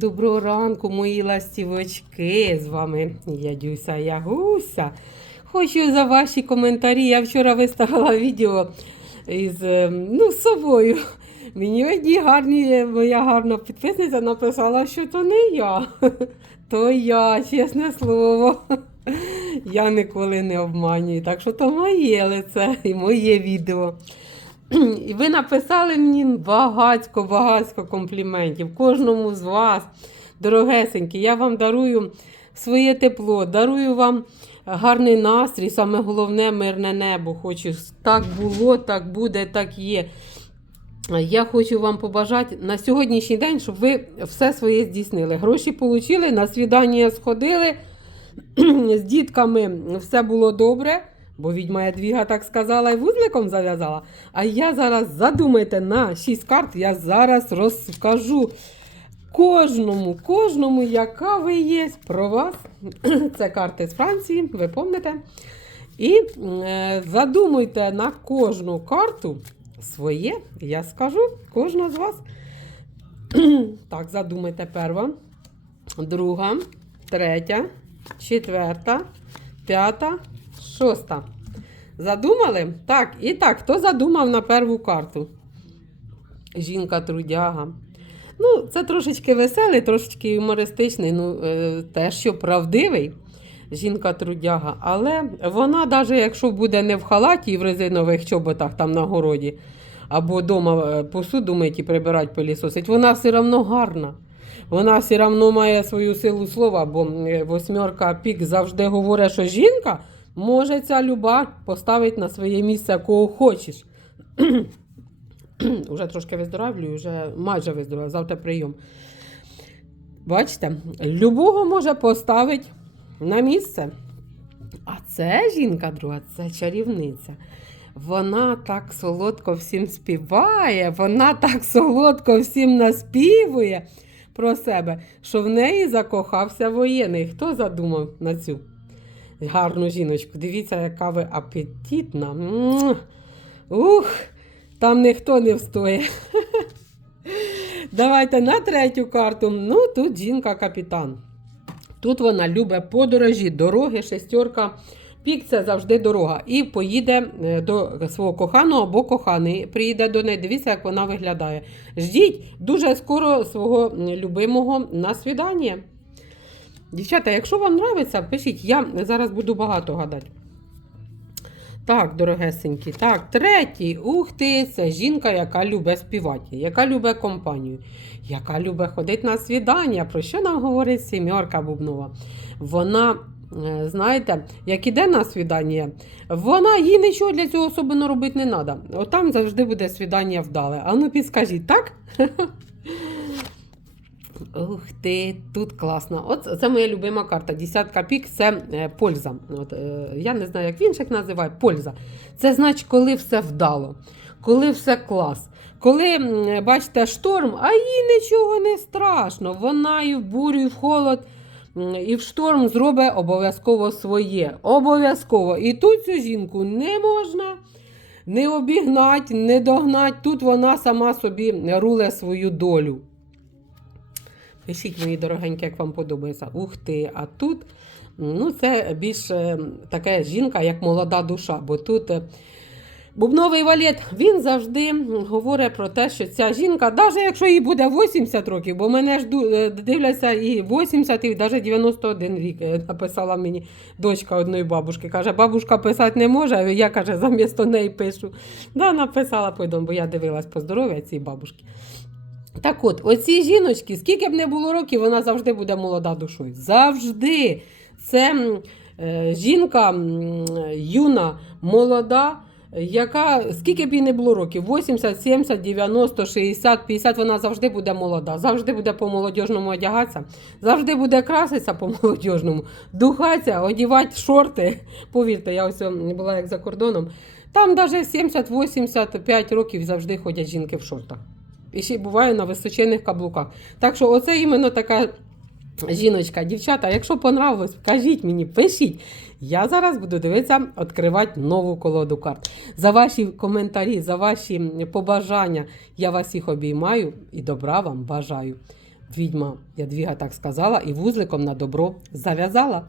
Доброго ранку, мої ластівочки. З вами я Дюся Ягуся. Хочу за ваші коментарі. Я вчора виставила відео із е, ну, з собою. Мені одні гарні, моя гарна підписниця написала, що то не я. То я, чесне слово. Я ніколи не обманюю. Так що то моє лице і моє відео. І ви написали мені багатько, багатько компліментів. Кожному з вас, дорогесенькі, я вам дарую своє тепло, дарую вам гарний настрій, саме головне мирне небо. Хочу так було, так буде, так є. Я хочу вам побажати на сьогоднішній день, щоб ви все своє здійснили. Гроші отримали, на свідання сходили з дітками, все було добре. Бо відьма Ядвіга так сказала і вузликом зав'язала. А я зараз задумайте на 6 карт, я зараз розкажу кожному, кожному, яка ви є про вас. Це карти з Франції, ви пам'ятаєте. І е, задумуйте на кожну карту своє, я скажу, кожна з вас. так, задумайте перша, друга, третя, четверта, п'ята, шоста. Задумали? Так, і так, хто задумав на перву карту? Жінка трудяга. Ну, це трошечки веселий, трошечки юмористичний, ну, е, те, що правдивий. Жінка трудяга, але вона, навіть якщо буде не в халаті і в резинових чоботах там на городі, або вдома посуду мить і прибирати пилісосить, вона все одно гарна. Вона все одно має свою силу слова, бо е, восьмерка пік завжди говорить, що жінка може ця люба поставити на своє місце кого хочеш. Уже трошки виздоравлюю, вже майже виздоровлюю, завтра прийом. Бачите, любого може поставити на місце. А це жінка друга, це чарівниця. Вона так солодко всім співає, вона так солодко всім наспівує про себе, що в неї закохався воєнний. Хто задумав на цю гарну жіночку? Дивіться, яка ви апетитна. Ух, там ніхто не встоє. Давайте на третю карту. Ну, тут жінка-капітан. Тут вона любить подорожі, дороги, шестерка. Пік це завжди дорога. І поїде е, до свого коханого або коханий. Приїде до неї. Дивіться, як вона виглядає. Ждіть дуже скоро свого любимого на свідання. Дівчата, якщо вам подобається, пишіть, я зараз буду багато гадати. Так, дорогесенькі. Так, третій. Ух ти, це жінка, яка любить співати, яка любить компанію, яка любить ходити на свідання. Про що нам говорить сімерка Бубнова? Вона, е, знаєте, як іде на свідання, вона їй нічого для цього особливо робити не треба. От там завжди буде свідання вдале. А ну підскажіть, так? Ух ти, тут класно. От це моя любима карта. Десятка пік це е, польза. От, е, я не знаю, як в інших називає польза. Це значить, коли все вдало, коли все клас. Коли, бачите, шторм, а їй нічого не страшно. Вона і в бурю, і в холод, і в шторм зробить обов'язково своє. Обов'язково. І тут цю жінку не можна не обігнати, не догнати. Тут вона сама собі руле свою долю. Пишіть, мої дорогенькі, як вам подобається. Ух ти, а тут ну, це більш е, така жінка, як молода душа. Бо тут е, бубновий валет, він завжди говорить про те, що ця жінка, навіть якщо їй буде 80 років, бо мене ж е, дивляться і 80, і навіть 91 рік написала мені дочка одної бабушки. Каже, бабушка писати не може, я каже, замісто неї пишу. Да, написала пойдом, бо я дивилась по здоров'я цієї бабушки. Так от, оці жіночки, скільки б не було років, вона завжди буде молода душою. Завжди. Це е, жінка юна, молода, яка, скільки б їй не було років, 80, 70, 90, 60, 50, вона завжди буде молода, завжди буде по-молодіжному одягатися, завжди буде краситися по-молодіжному, духатися, одягати шорти. Повірте, я ось була як за кордоном. Там навіть 70-85 років завжди ходять жінки в шортах. І ще буває на височених каблуках. Так що оце іменно така жіночка, дівчата, якщо понравилось, кажіть мені, пишіть. Я зараз буду дивитися, відкривати нову колоду карт. За ваші коментарі, за ваші побажання. Я вас всіх обіймаю і добра вам бажаю. відьма Ядвіга так сказала і вузликом на добро зав'язала.